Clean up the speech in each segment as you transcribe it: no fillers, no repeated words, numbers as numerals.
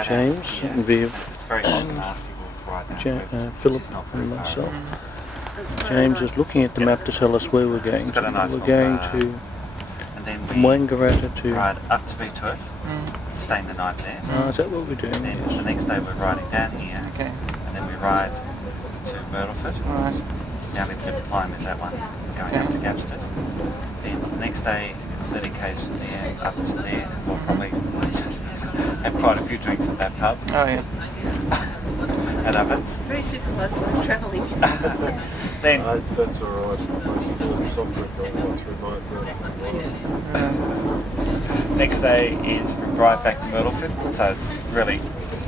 James and Viv and Philip and myself. James is looking at the map to tell us where we're going to. We're going to Wangaratta to... ride up to Beechworth, staying the night there. Oh, is that what we're doing? And then Yes. the next day we're riding down here, and then we ride to Myrtleford. Right. Down in Fifth Climb is that one, going up to Gapston. Then the next day, 30 k's from there, up to there. We'll probably have quite a few drinks at that pub. Oh yeah. At Ovens. Very civilised by travelling. Then that's alright. next day is from Bright back to Myrtleford, so it's really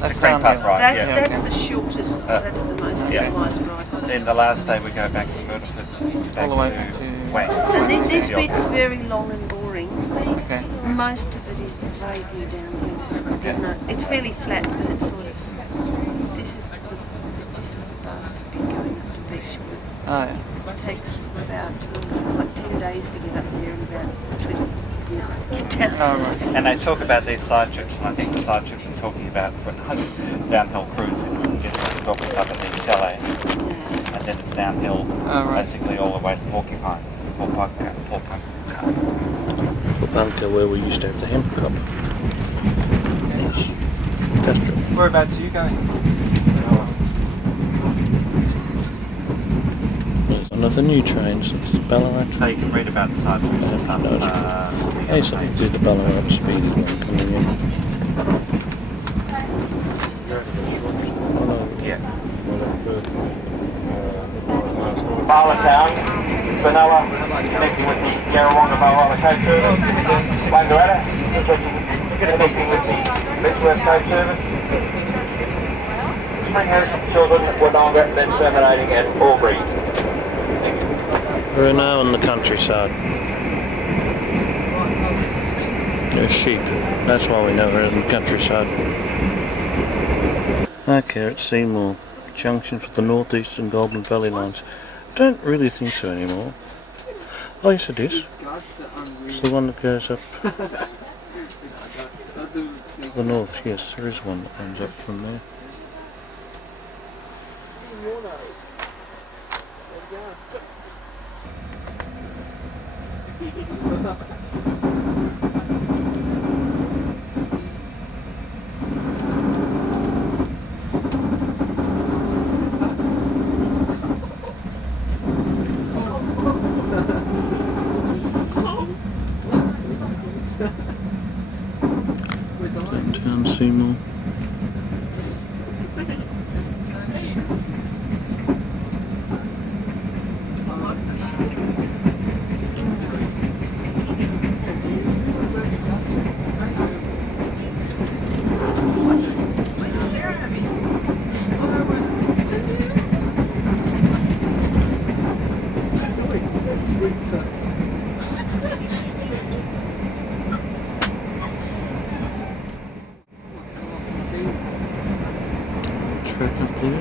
That's a cream puff downhill. ride. That's the shortest, that's the most civilised ride. Then the last day we go back from Myrtleford back All the way to back to Wang. And then this bit's very long and boring. Okay. Most of it is vaguely downhill. Okay. No, it's fairly flat, but it's sort of. This is the fastest bit going up to Beechworth. Oh yeah. It takes about it's like 10 days to get up there and about 20 minutes to get down. Oh right. And they talk about these side trips, and I think the side trip we're talking about for a nice downhill cruise, if we can get to drop us up at the chalet, and then it's downhill basically all the way to Porcupine. Bunker where we used to have the hemp cup. Yes. Industrial. Whereabouts are you going? There's one of the new trains. It's Ballarat. So you can read about the side trips and stuff. Hey, something to the Ballarat speedy one coming in. Yeah. Town, Benalla, connecting with the Tarrawingi coach service, Wangaratta, connecting with the Beechworth coach service. Spring Harrison Children, Wodonga, then terminating at Albury. We're now in the countryside. There's sheep. That's why we know we're in the countryside. Okay, it's Seymour junction for the North Eastern Goulburn Valley lines. I don't really think so anymore. Oh yes it is. It's the one that goes up to the north. Yes, there is one that runs up from there. Downtown Seymour. Track up there.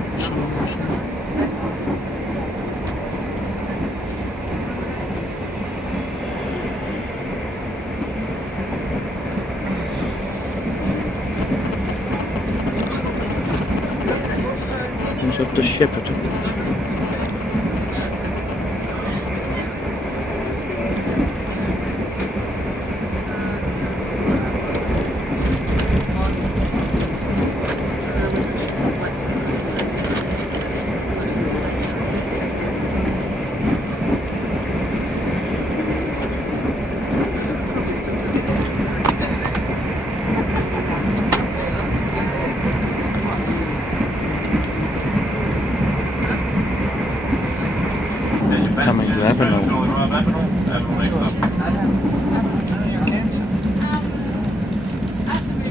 Comes up to Shepperton. Coming to Avenel.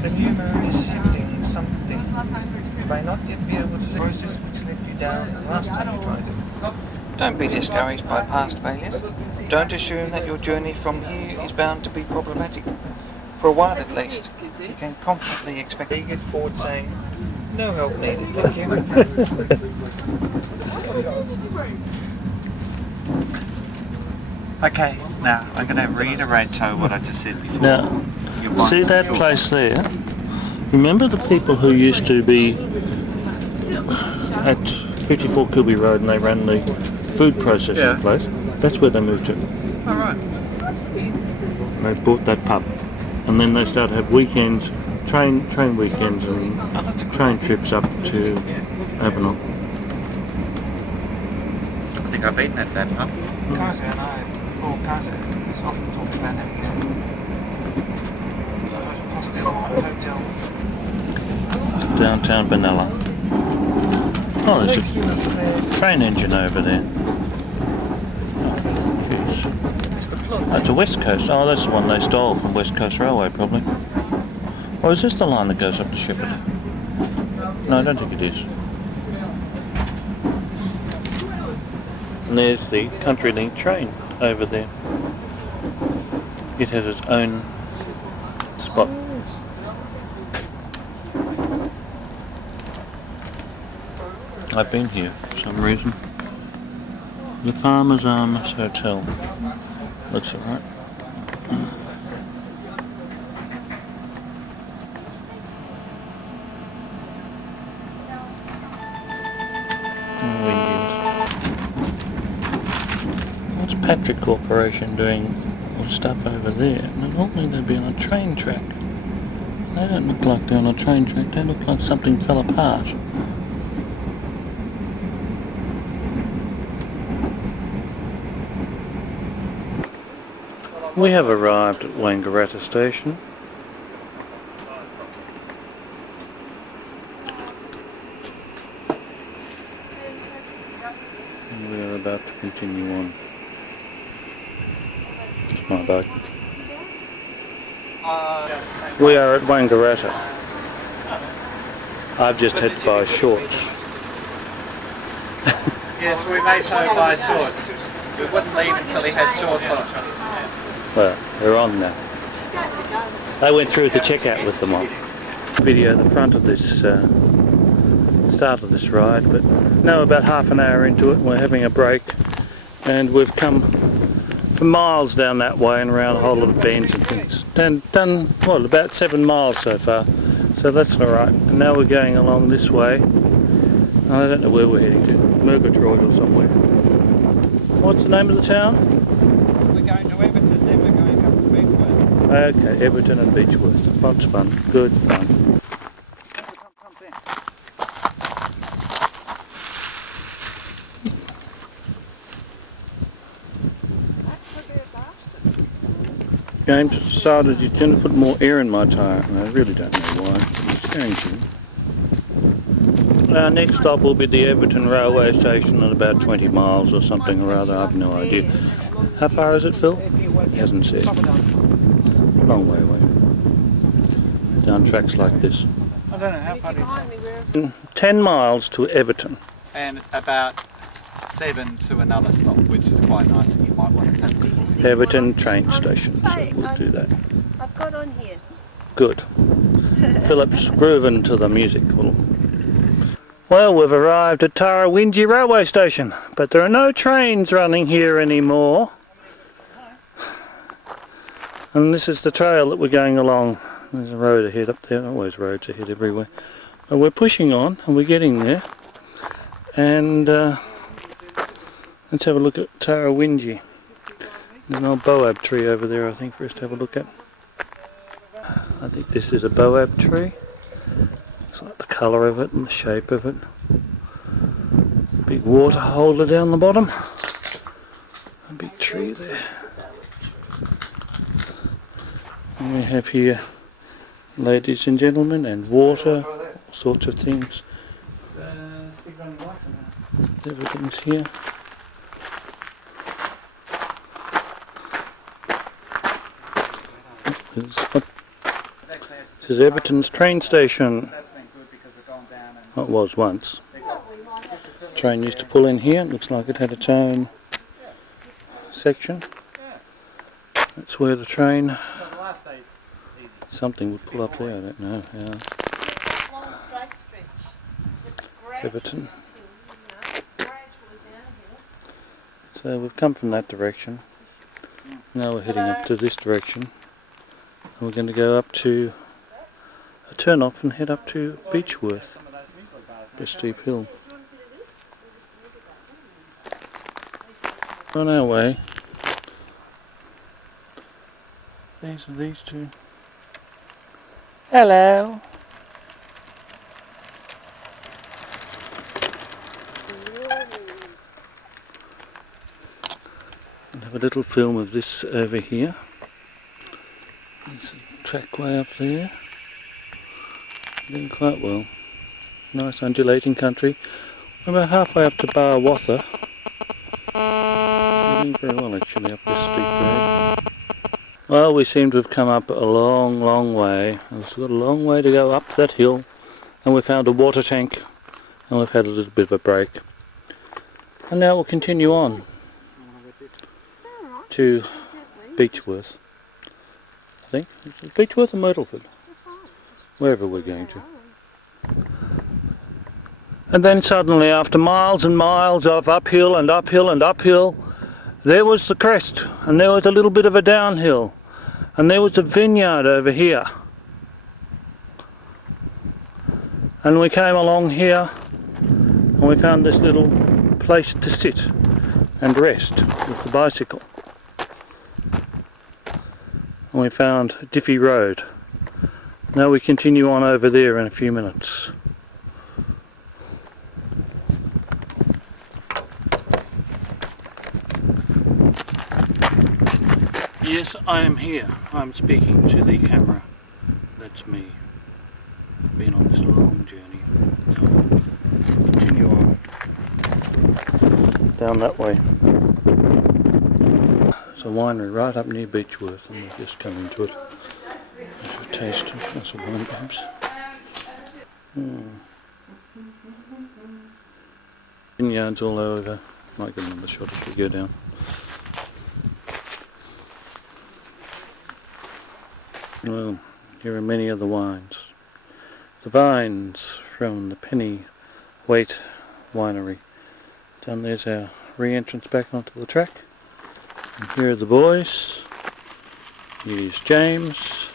The humour is shifting something. You may not yet be able to see this which let you down the last time you tried it. Don't be discouraged by past failures. Don't assume that your journey from here is bound to be problematic. For a while at least, you can confidently expect to get forward saying, no help needed, thank you. Okay, now I'm going to reiterate what I just said before. Now, see that place there? Remember the people who used to be at 54 Kilby Road and they ran the food processing place? That's where they moved to. All right. They bought that pub. And then they started to have weekends, train weekends and train trips up to Avenel. I think I've eaten at that pub. Kaiser and I, Paul Kaiser, is often talking about having a hostel hotel. Downtown Benalla. Oh, there's a train engine over there. Jeez. That's a West Coast. Oh, that's the one they stole from West Coast Railway, probably. Or is this the line that goes up to Shepparton? No, I don't think it is. And there's the CountryLink train over there. It has its own spot. I've been here for some reason. The Farmer's Arms Hotel. Looks alright. What's Patrick Corporation doing all stuff over there? Normally they'd be on a train track. They don't look like they're on a train track. They look like something fell apart. We have arrived at Wangaratta Station. And we are about to continue on. It's my boat. We are at Wangaratta. I've just had to buy shorts. Yes, we made Tony buy shorts. We wouldn't leave until he had shorts on. Well, they're on now. I went through the checkout with them on. Video the front of this start of this ride, but now about half an hour into it, we're having a break, and we've come for miles down that way and around a whole lot of bends and things. Done well, about 7 miles so far, so that's all right. And now we're going along this way. I don't know where we're heading to, Murgatroyd or somewhere. What's the name of the town? We're going to Everton, then we're going up to Beechworth. Okay, Everton and Beechworth. Lots of fun. Good fun. James decided he's going to put more air in my tyre, and I really don't know why, but he's going to. Our next stop will be the Everton railway station at about 20 miles or something or other. I have no idea. How far is it, Phil? He hasn't said. Long way away. Down tracks like this. I don't know how far it is. 10 miles to Everton. And about 7 to another stop, which is quite nice, and you might want to test it. Everton train station, so we'll do that. I've got on here. Good. Philip's grooving to the music. Well, we've arrived at Tarrawingi railway station, but there are no trains running here anymore. And this is the trail that we're going along. There's a road ahead up there, always roads ahead everywhere. But we're pushing on and we're getting there. And let's have a look at Tarrawingi. There's an old boab tree over there, I think, for us to have a look at. I think this is a boab tree. Looks like the colour of it and the shape of it. Big water holder down the bottom. A big tree there. And we have here, ladies and gentlemen, and water, all sorts of things. Everything's here. This is Everton's train station. Well, it was once. The train used to pull in here. It looks like it had its own section. That's where the train, something would pull up there, I don't know. Yeah. Everton. So we've come from that direction. Now we're heading up to this direction. And we're going to go up to a turn off and head up to Beechworth, a steep hill. On our way, these are these two. Hello! I'll have a little film of this over here. There's a trackway up there. Doing quite well. Nice undulating country. We're about halfway up to Barmutha. Doing very well actually up this steep road. Well, we seem to have come up a long way. We've got a long way to go up that hill, and we found a water tank, and we've had a little bit of a break. And now we'll continue on to Beechworth. I think it's Beechworth or Myrtleford, wherever we're going to. And then suddenly, after miles and miles of uphill and uphill and uphill, there was the crest, and there was a little bit of a downhill, and there was a vineyard over here. And we came along here, and we found this little place to sit and rest with the bicycle. And we found Diffie Road. Now we continue on over there in a few minutes. Yes, I am here. I'm speaking to the camera. That's me. Been on this long journey. Now we'll continue on down that way. It's a winery right up near Beechworth, and we've just come into it. There's a taste of glass of wine, perhaps. Vineyards all over. Might get another shot as we go down. Well, here are many of the wines. The vines from the Pennyweight Winery. Down there's our re-entrance back onto the track. And here are the boys. Here's James.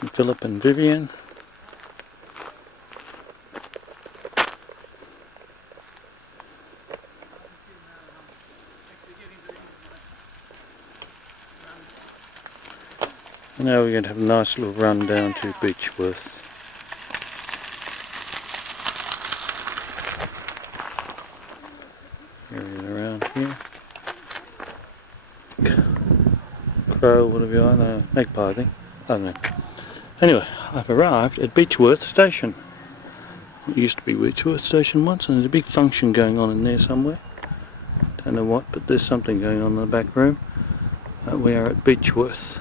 And Philip and Vivien. Now we're going to have a nice little run down to Beechworth. Area around here. Crow, whatever I know, magpie I think. I don't know. Anyway, I've arrived at Beechworth Station. It used to be Beechworth Station once, and there's a big function going on in there somewhere. Don't know what, but there's something going on in the back room. We are at Beechworth.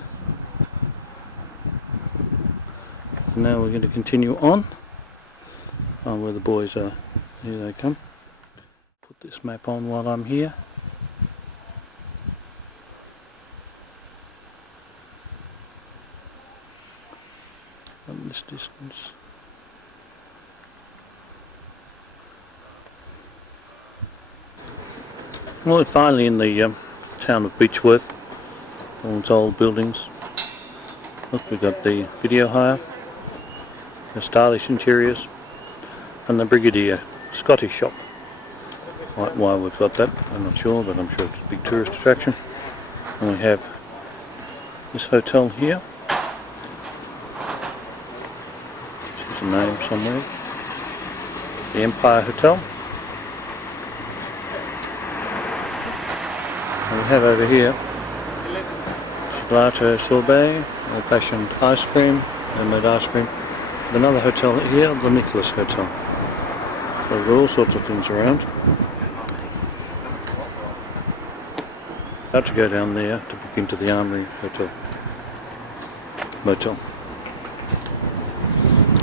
Now we're going to continue on where the boys are. Here they come. Put this map on while I'm here. From this distance. Well, we're finally in the town of Beechworth. All its old buildings. Look, we've got the video hire. The stylish interiors, and the Brigadier Scottish shop. Why we've got that, I'm not sure, but I'm sure it's a big tourist attraction. And we have this hotel here. There's a name somewhere. The Empire Hotel. And we have over here gelato sorbet, old-fashioned ice cream, homemade ice cream. Another hotel here, the Nicholas Hotel. So there are all sorts of things around. About to go down there to book into the Armoury Hotel. Motel.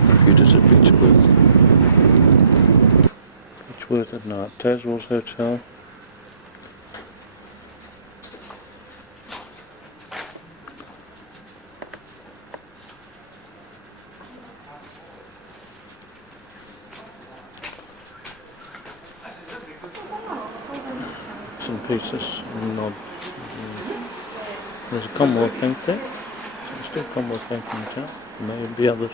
Computers at Beechworth. Beechworth at night. Taswell's Hotel. Some pieces and nod. There's a Commonwealth Bank there. There's still Commonwealth Bank in the town. There may be others.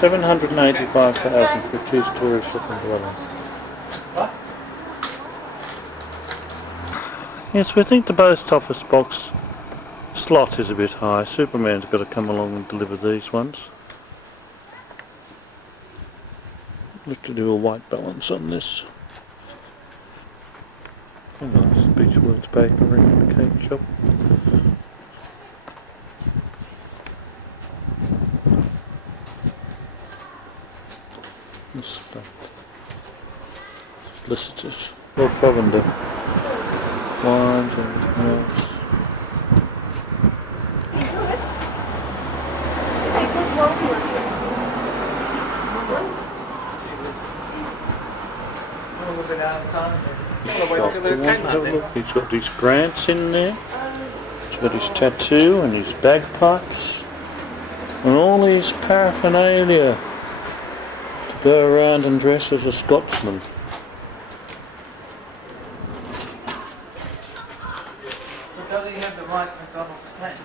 785,000 for a two-storey shipping dwelling. Yes, we think the post office box slot is a bit high. Superman's got to come along and deliver these ones. We'll have to do a white balance on this. Oh, nice. Beechworth bakery and cake shop. This stuff. Solicitors. Lord Provender. Wines and everything else. He's got these grants in there. He's got his tattoo and his bagpipes and all these paraphernalia to go around and dress as a Scotsman. Does he have the right McDonald's plan?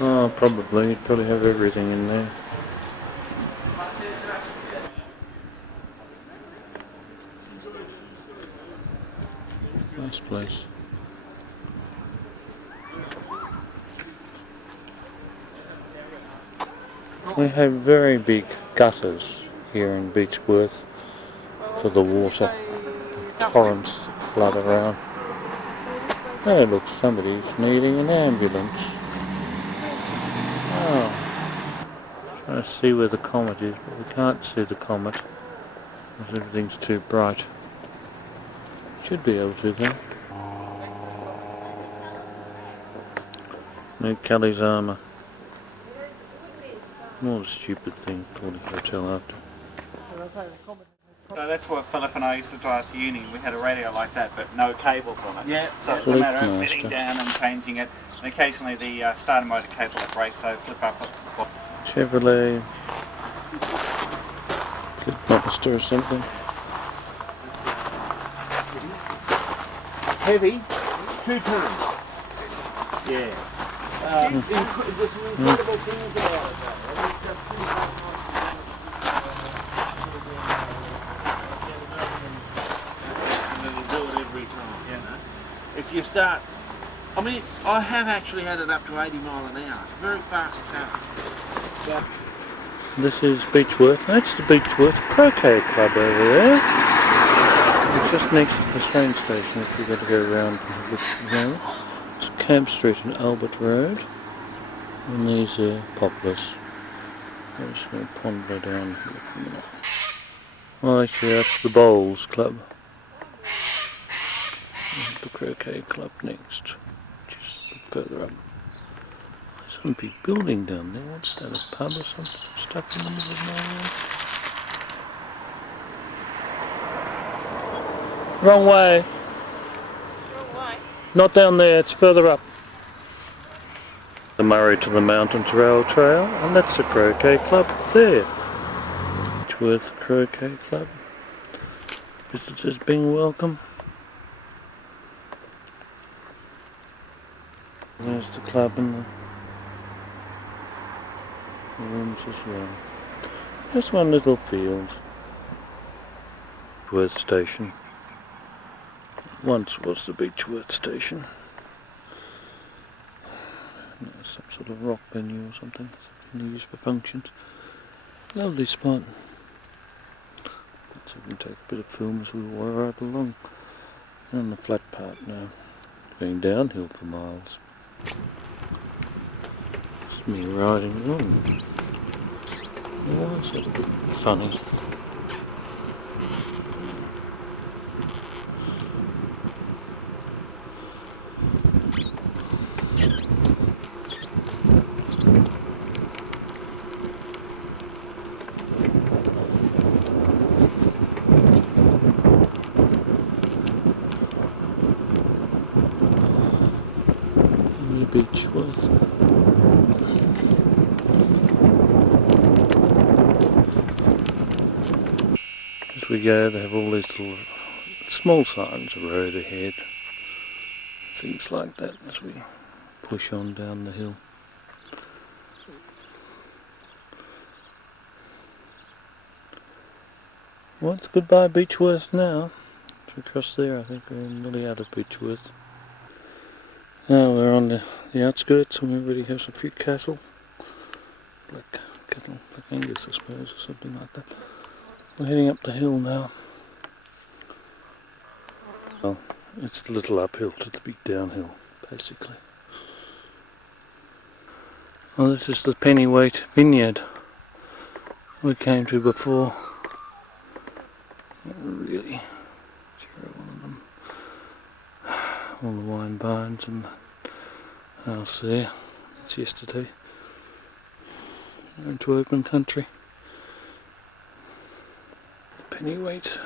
Oh, probably. He'd probably have everything in there. Nice place. We have very big gutters here in Beechworth for the water. The torrents that flood around. Oh look, somebody's needing an ambulance. Oh. Trying to see where the comet is, but we can't see the comet because everything's too bright. Should be able to though. No Kelly's armour. More a stupid thing called a hotel after. So that's what Philip and I used to drive to uni. We had a radio like that, but no cables on it. Yeah. So it's a matter of fitting down and changing it. And occasionally the starter motor cable will break, so flip up. Chevrolet. Clip Monster or something. Heavy, 2 tons. Yeah. There's some incredible things about it. And it'll do it every time, you know. If you start, I mean, I have actually had it up to 80 mile an hour. It's a very fast car. But This is Beechworth. That's the Beechworth Croquet Club over there. It's just next to the train station, which we've got to go around and look around. It's Camp Street and Albert Road. And these are poplars. I'm just going to ponder down here for a minute. Well, actually, that's the Bowls Club. And the Croquet Club next, just a bit further up. There's some big building down there. What's that, a pub or something? Stuck in the middle of nowhere. Wrong way. Wrong way. Not down there, it's further up. The Murray to the Mountains Rail Trail, and that's the Croquet Club there. Beechworth Croquet Club. Visitors being welcome. There's the club and the rooms as well. There's one little field. Beechworth Station. Once was the Beechworth Station. Some sort of rock venue or something used for functions. Lovely spot. Let's even take a bit of film as we walk right along. On the flat part now. Going downhill for miles. It's me riding along. Yeah, it's a bit funny. Beechworth. As we go, they have all these little small signs, a road ahead, things like that as we push on down the hill. Well, it's goodbye Beechworth now. It's across there, I think we're nearly out of Beechworth. Now we're on the outskirts and we already have some few cattle. Black cattle, Black Angus I suppose, or something like that. We're heading up the hill now. Well, it's the little uphill to the big downhill, basically. Well, this is the Pennyweight Vineyard we came to before. Not really sure one of them. All the wine barns and the house there. It's yesterday. We're into open country. Pennyweight.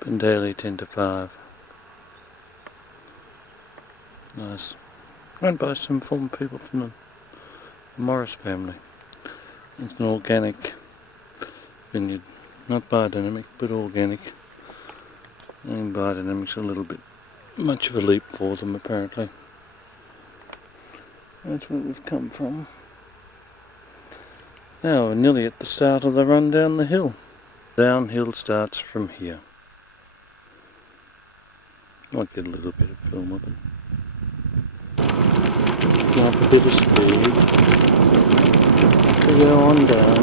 Been daily 10 to 5. Nice. Run by some former people from the Morris family. It's an organic vineyard. Not biodynamic, but organic. And biodynamic's a little bit much of a leap for them apparently. That's where we've come from. Now we're nearly at the start of the run down the hill. Downhill starts from here. Might get a little bit of film of it. Picking up a bit of speed. We go on down.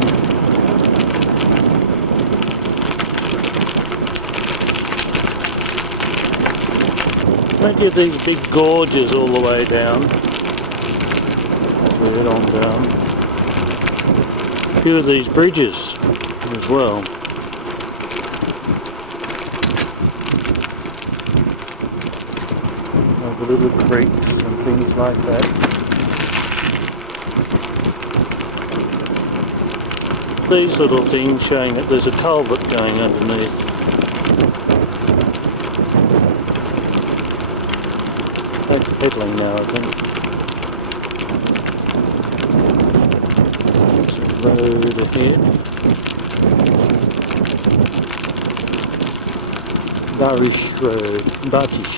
Don't get these big gorges all the way down. As we head on down. A few of these bridges as well. Like little creeks and things like that. These little things showing that there's a culvert going underneath. That's pedaling now, I think. There's a road ahead. Barish Road. Batish.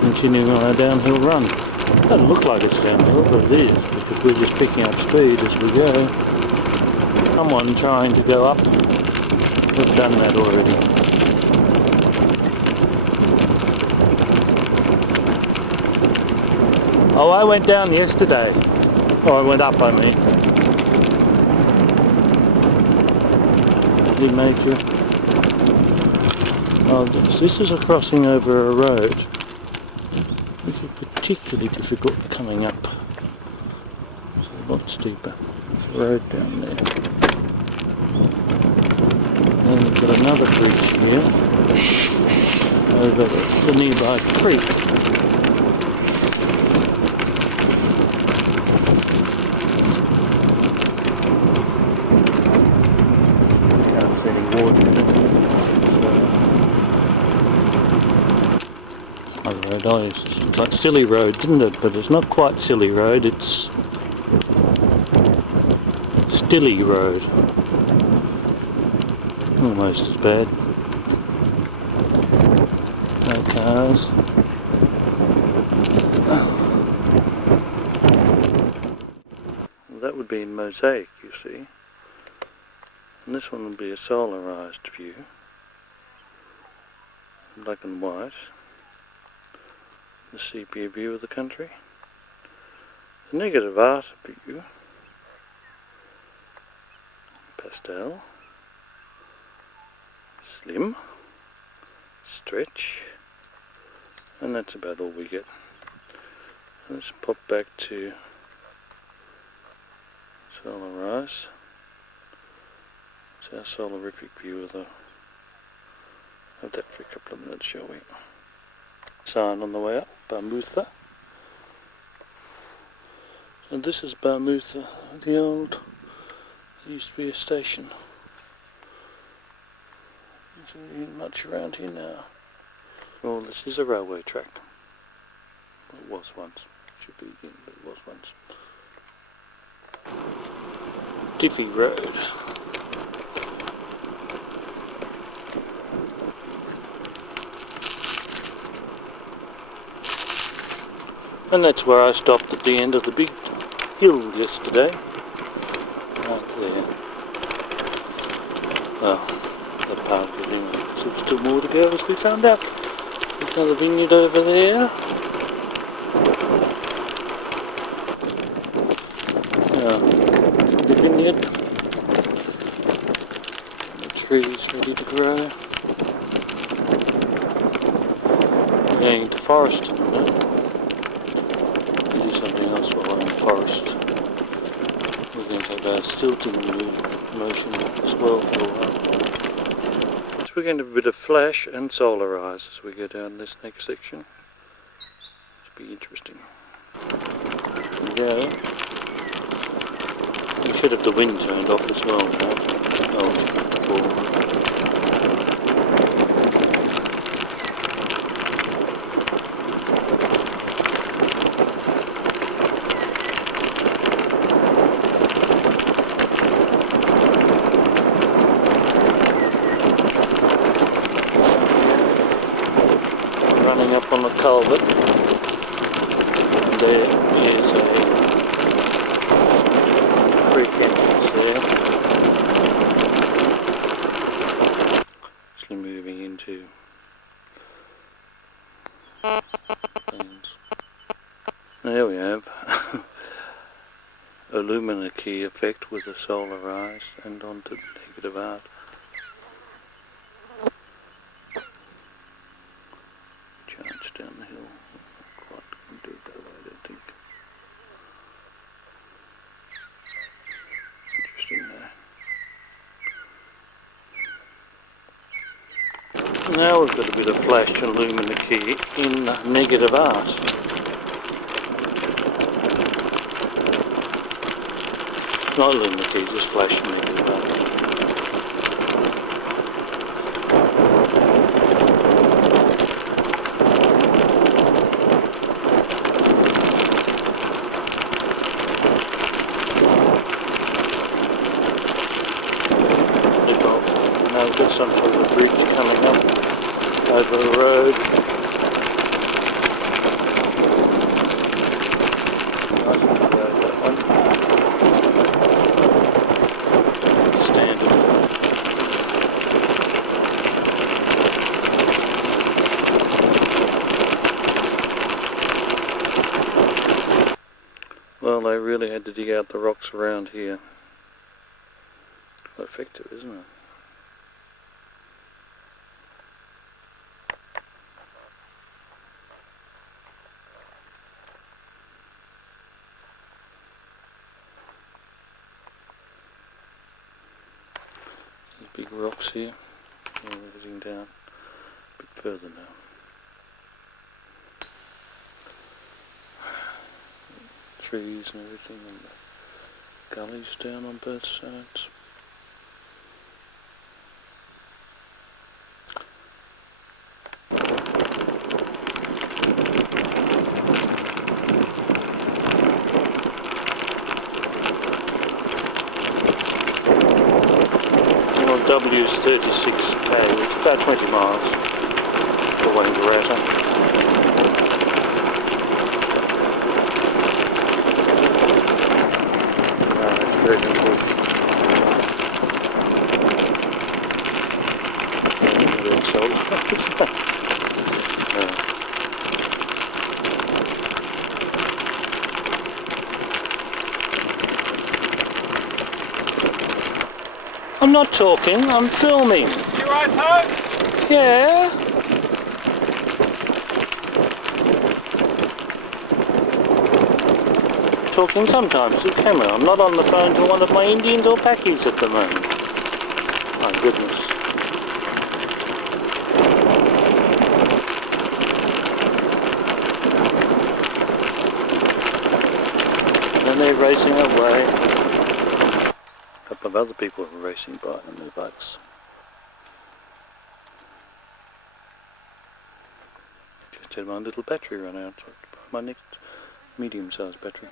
Continuing on our downhill run. Doesn't look like it's downhill, but it is, because we're just picking up speed as we go. Someone trying to go up. We've done that already. Oh, I went down yesterday. Oh, I went up, I mean. The major. Oh, this is a crossing over a road. This is particularly difficult coming up. It's a lot steeper. There's a road down there. And then we've got another bridge here over the nearby creek. Can't see any water in it. Road. Oh, yes, it looks like Stilly Road, didn't it? But it's not quite Stilly Road, it's Stilly Road. Almost as bad. No cars. Well, that would be in mosaic, you see. And this one would be a solarised view. Black and white. The sepia view of the country. The negative art view. Pastel. Slim. Stretch. And that's about all we get. Let's pop back to Solarise. It's our solarific view of that for a couple of minutes, shall we? Sign on the way up, Barmutha. So this is Barmutha, the old, there used to be a station. There's not much around here now. Well, this is a railway track. It was once. Should be again, but it was once. Diffie Road. And that's where I stopped at the end of the big hill yesterday. Right there. Well, that part of it anyway, so there's still more to go as we found out. There's another vineyard over there. The vineyard. The trees ready to grow. We're going into forest in a minute. Do something else while I'm in the forest. We're going to have our stilting motion as well for a while. So we're going to have a bit of flash and solarise as we go down this next section. It'll be interesting. Here we go. We should have the wind turned off as well now. Oh, it should be before. Up on the culvert, and there is a creek entrance there. Actually moving into things. There we have a Luminakey effect with a Solarise and onto negative art. Down the hill, not quite can do it that way, I don't think. Interesting there. Now we've got a bit of flash and Luminakey in negative art. Not Luminakey, just flash and negative art. Some sort of a bridge coming up over the road. Nice little road, that one. Standard. Well, they really had to dig out the rocks around here. Quite effective, isn't it? Big rocks here, and we're heading down a bit further now. Trees and everything, and the gullies down on both sides. W's 36k, which is about 20 miles to Wangaratta. It's Gregor Bush. I'm not talking, I'm filming. You right, Toad? Yeah. Talking sometimes to the camera. I'm not on the phone to one of my Indians or Pakis at the moment. My goodness. And they're racing away. A couple of other people are racing by on their bikes. Just had my little battery run out. my next medium-sized battery.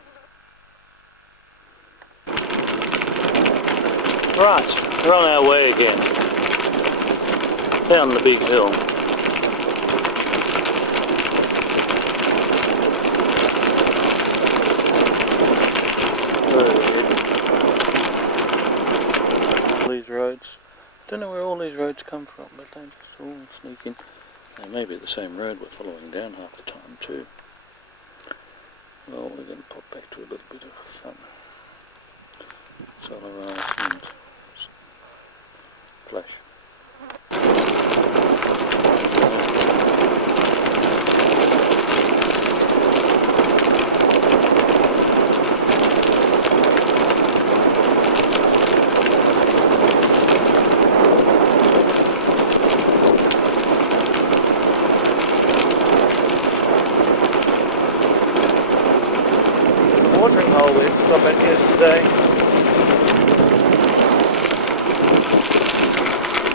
Right, we're on our way again. Down the big hill. All these roads. Don't know where all these roads come from, but they just all sneak in. They may be the same road we're following down half the time too. Well, we're going to pop back to a little bit of fun. Solarise and flash. Watering hole we had to stop at yesterday.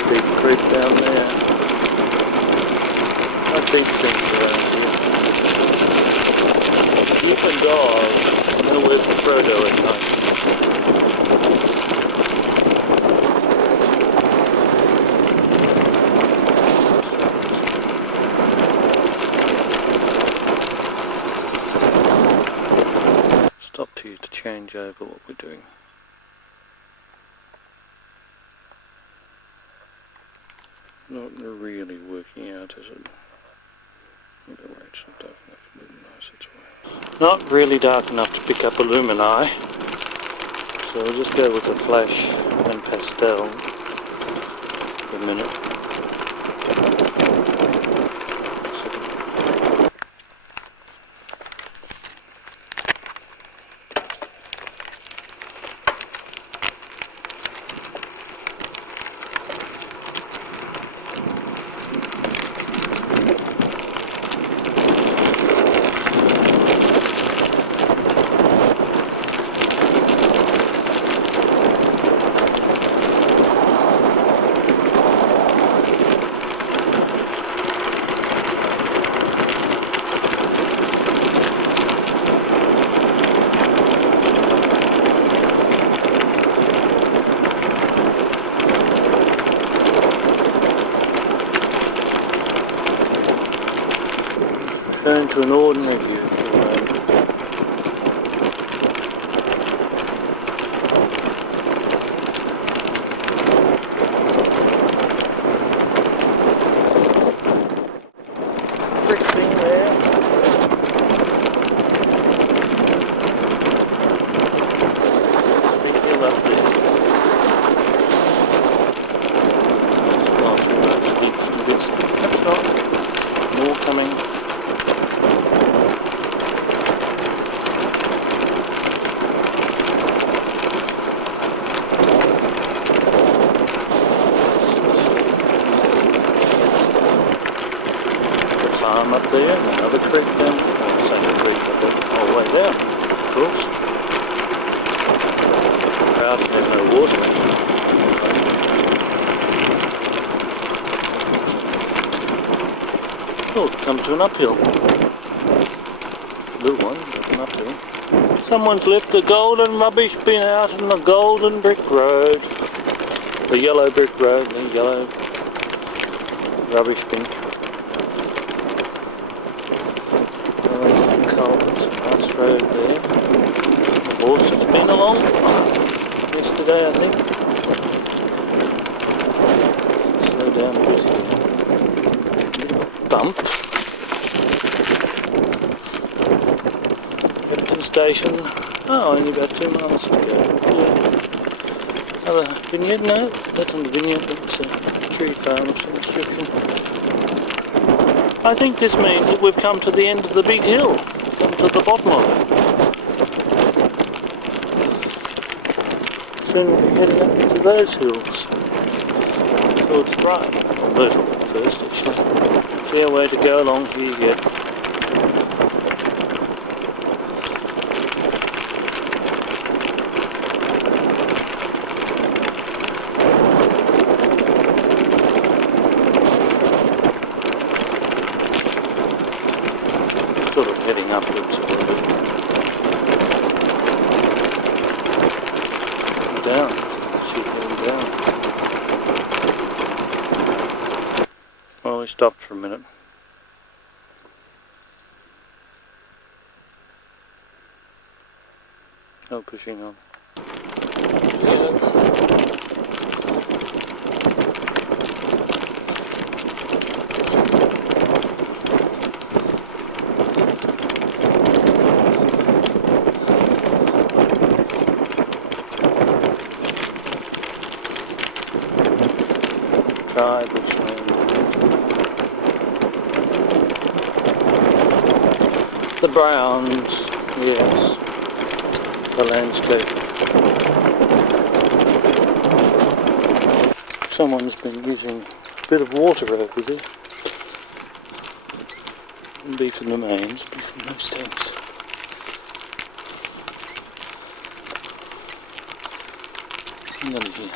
Big creek down there. No deep things around here. You can dog. Nowhere for Frodo at night. Stopped here to change over what we're doing. Not really working out, is it? Either way, it's not dark enough to luminise its way. Not really dark enough to pick up a lumini, so we'll just go with a flash and pastel for a minute. Going to an ordinary view for a moment. Brick thing there. Big hill up there. That's not. More coming. Up there, and another creek down there, and same creek up there, all the way down, of course. Trout has no water. Oh, come to an uphill. Little one, but an uphill. Someone's left the golden rubbish bin out on the golden brick road. The yellow brick road, the yellow rubbish bin. Road there. The horse has been along yesterday, I think. Slow down a bit here. Bump. Everton Station. Oh, only about 2 miles to go. Yeah. Another vineyard? No, that's not a vineyard, that's a tree farm of some description. I think this means that we've come to the end of the big hill. Come to the bottom of it. Soon we'll be heading up into those hills towards Brighton, or Myrtle first actually. Fair way to go along here yet. Sort of heading up roads already. Down. She's heading down. Well, we stopped for a minute. No pushing on. The browns, yes, the landscape. Someone's been using a bit of water over there. Wouldn't be from the mains, be from those tanks. And then here.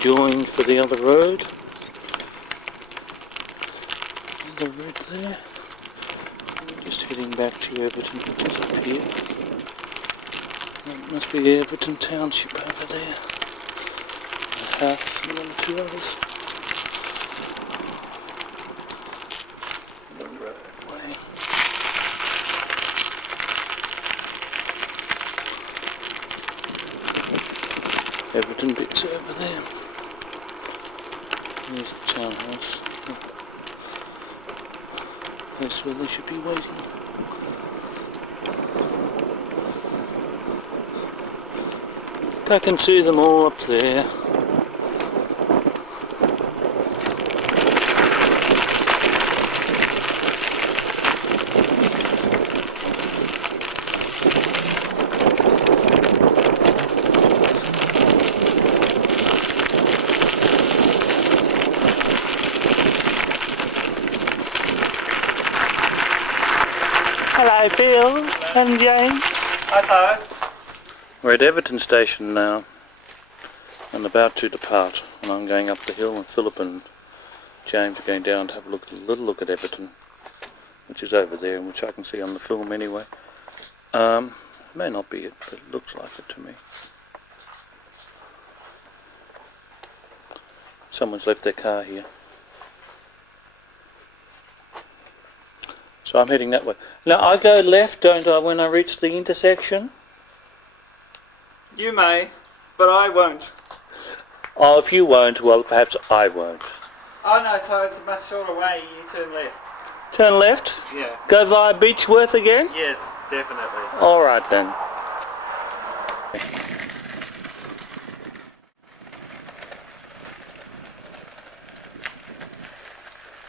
Join for the other road. The road there. We're just heading back to Everton, which is up here. That must be Everton Township over there. A house and then two others. The roadway. Everton bits over there. Here's the townhouse. That's where they should be waiting. I can see them all up there. Hello Phil and James. Hi Toad. We're at Everton Station now and about to depart, and I'm going up the hill and Philip and James are going down to have a little look at Everton, which is over there and which I can see on the film anyway. May not be it, but it looks like it to me. Someone's left their car here. So I'm heading that way. Now I go left, don't I, when I reach the intersection? You may, but I won't. Oh, if you won't, well perhaps I won't. Oh no, Toad, it's a much shorter way. You turn left. Turn left? Yeah. Go via Beechworth again? Yes, definitely. Alright then.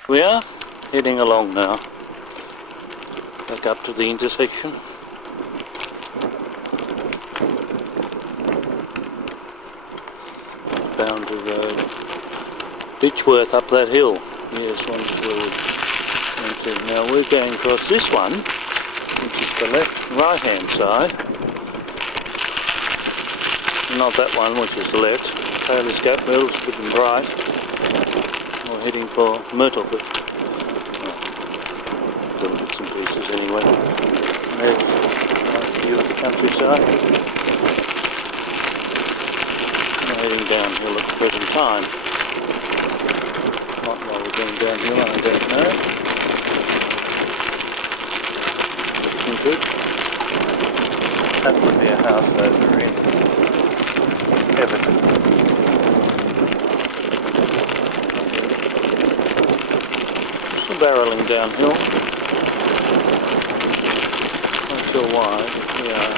We are heading along now. Back up to the intersection. Boundary Road. Beechworth up that hill. Yes, one is where we went to. Now we're going across this one, which is the left and right hand side. Not that one, which is the left. Taylor's Gap, Middlesbrough and Bright. We're heading for Myrtleford. Little bits and pieces anyway. There's a view of the countryside. We're heading downhill at the present time. Not while we're going downhill, I don't know. Chicken coop. That would be a house over in Everton. Still barrelling downhill. Not sure why, but we are.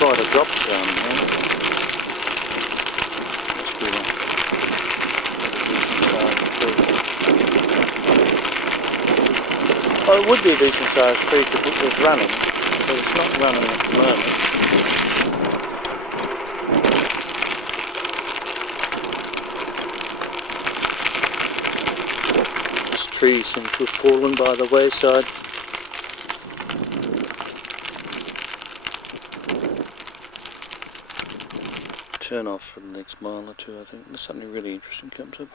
quite a drop down there. Must be a decent sized creek. Oh, it would be a decent sized creek if it was running, but it's not running at the moment. This tree seems to have fallen by the wayside. Turn off for the next mile or two, I think. There's something really interesting comes up.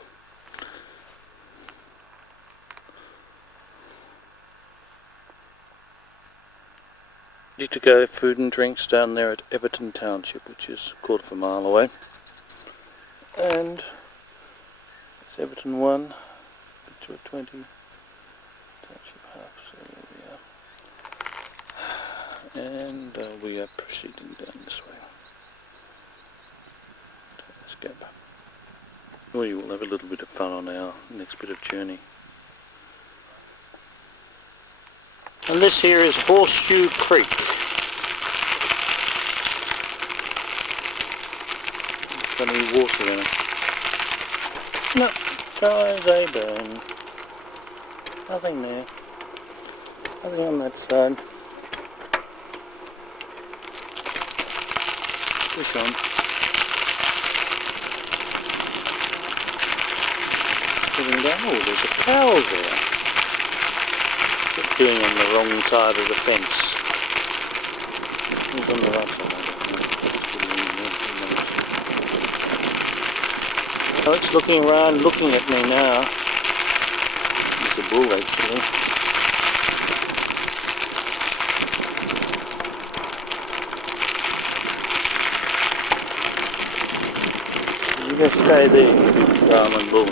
Ready to go food and drinks down there at Everton Township, which is a quarter of a mile away. And it's Everton 1, Beechworth 20, Township half, so there we are. And we are proceeding down this way. Escape. We will have a little bit of fun on our next bit of journey. And this here is Horseshoe Creek. Got any water in it? No, guys, they burn. Nothing there. Nothing on that side. Push on. Down. Oh, there's a cow there. It's being on the wrong side of the fence. It's on the right side. Oh, it's looking around, looking at me now. It's a bull, actually. You just stay there, you big Darman bull.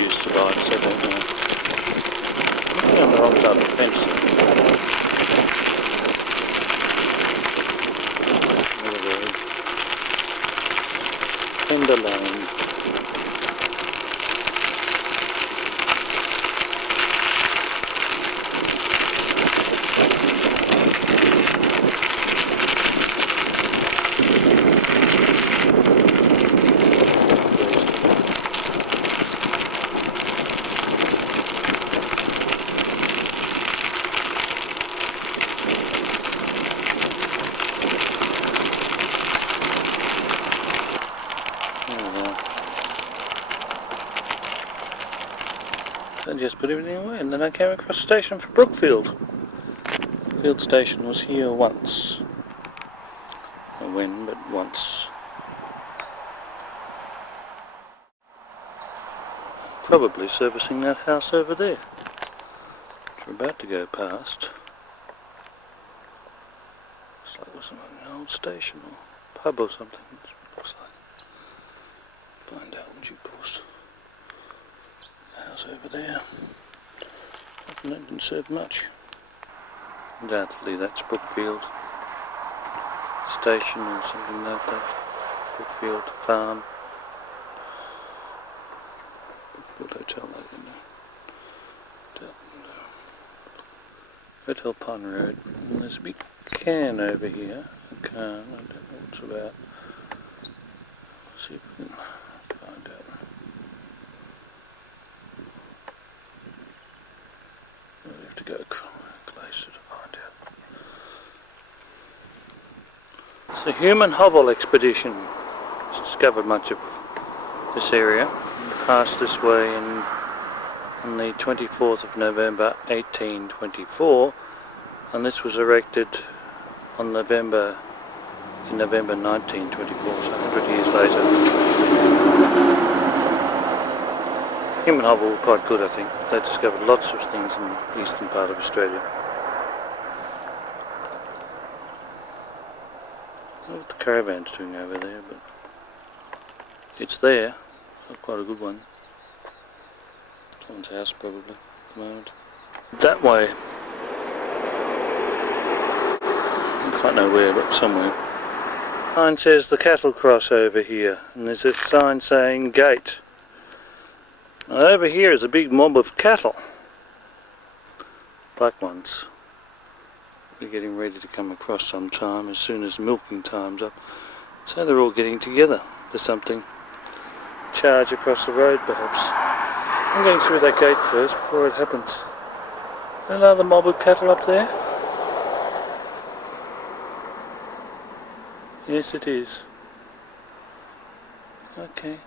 Used to ride, so I don't know. I'm on the wrong side of the fence. Timber Lane. I just put everything away, and then I came across the station for Brookfield. Brookfield Station was here once. Not when, but once. Probably servicing that house over there, which we're about to go past. Looks like it was an old station or pub or something. That's what it looks like. Find out in due course. House over there. That didn't serve much. Undoubtedly that's Brookfield Station or something like that. Brookfield Farm. Brookfield Hotel, I don't know. Red Hill Pond Road. And there's a big cairn over here. A cairn, I don't know what it's about. Let's see if we can find out. We have to go closer to find out. It's the Hume and Hovell expedition. It's discovered much of this area. Passed this way on the 24th of November 1824, and this was erected on November 1924, so 100 years later. Hume and Hovell were quite good, I think. They discovered lots of things in the eastern part of Australia. I don't know what the caravan's doing over there, but it's there. Quite a good one. Someone's house probably at the moment. That way. I can't know where, but somewhere. The sign says the cattle cross over here, and there's a sign saying gate. Now over here is a big mob of cattle. black ones. They're getting ready to come across sometime as soon as milking time's up. So they're all getting together. There's something. Charge across the road perhaps. I'm going through that gate first before it happens. Another mob of cattle up there? Yes, it is. Okay.